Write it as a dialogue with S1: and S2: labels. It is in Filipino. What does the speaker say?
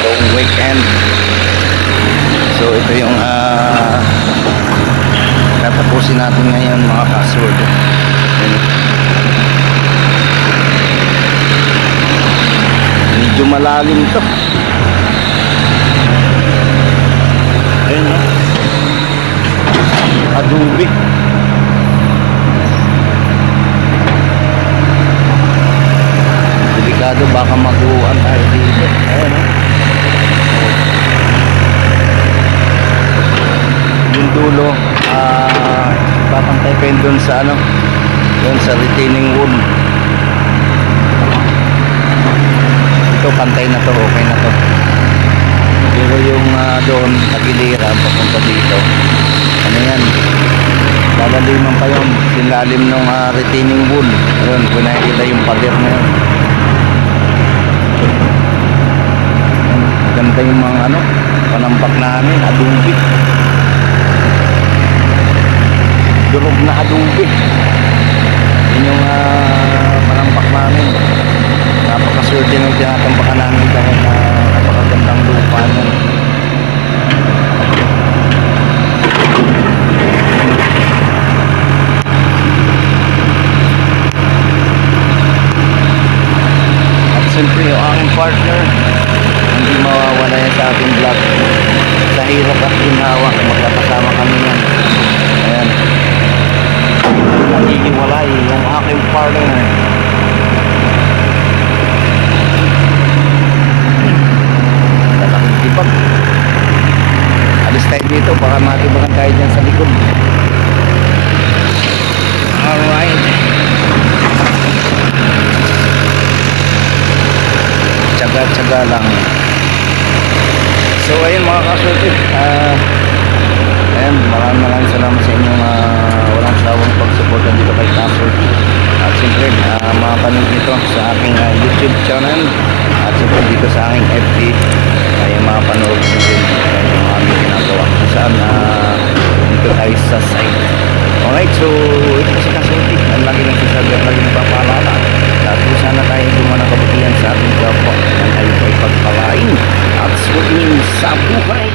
S1: long weekend. So ito yung ah tatapusin natin ngayon mga. Ayan. Medyo malalim to. Ayun no. Adobe. Delikado baka maguan tayo dito. Ayun no. Yun dun sa ano, dun sa retaining wall. ito pantay na to okay na to. Pero yung ah, doon tagilira papunta dito. Ano yan? Lalaliman pa yun silalim ng ah, retaining wall yun kung nakikita yung pader na yun. Yan, ganda yung mga ano panampak namin adobe durog na adobe yun yung ah, panampak namin napakaswerte ng tinatampakan namin dahil na napakagandang lupa nun. At siyempre yung aking partner, hindi mawawala yan sa ating vlog. Sa hirap at ginhawa, magkakasama kami yan. Ayan. Nagigiwalay yung aking partner. Lalaking tibag. Alis tayo dito para matibakan tayo dyan sa likod. Alright. Tsaga-tsaga lang. So ayun mga kasulti. Ah, ayun, maraming maraming salamat sa inyong ah, walang sawang pagsuporta dito kay Kasulti. At siyempre, uh, makapanood nito sa aking ah, YouTube channel. At siyempre dito sa aking FB ay makapanood nyo din yung aming so ito si Kasulti. Ang lagi ng sasabi at lagi nagpapaalala. At kung sana tayo gumawa ng kabutihan sa ating kapwa. Ang tayo po ay pagpalain at swimming sa buhay.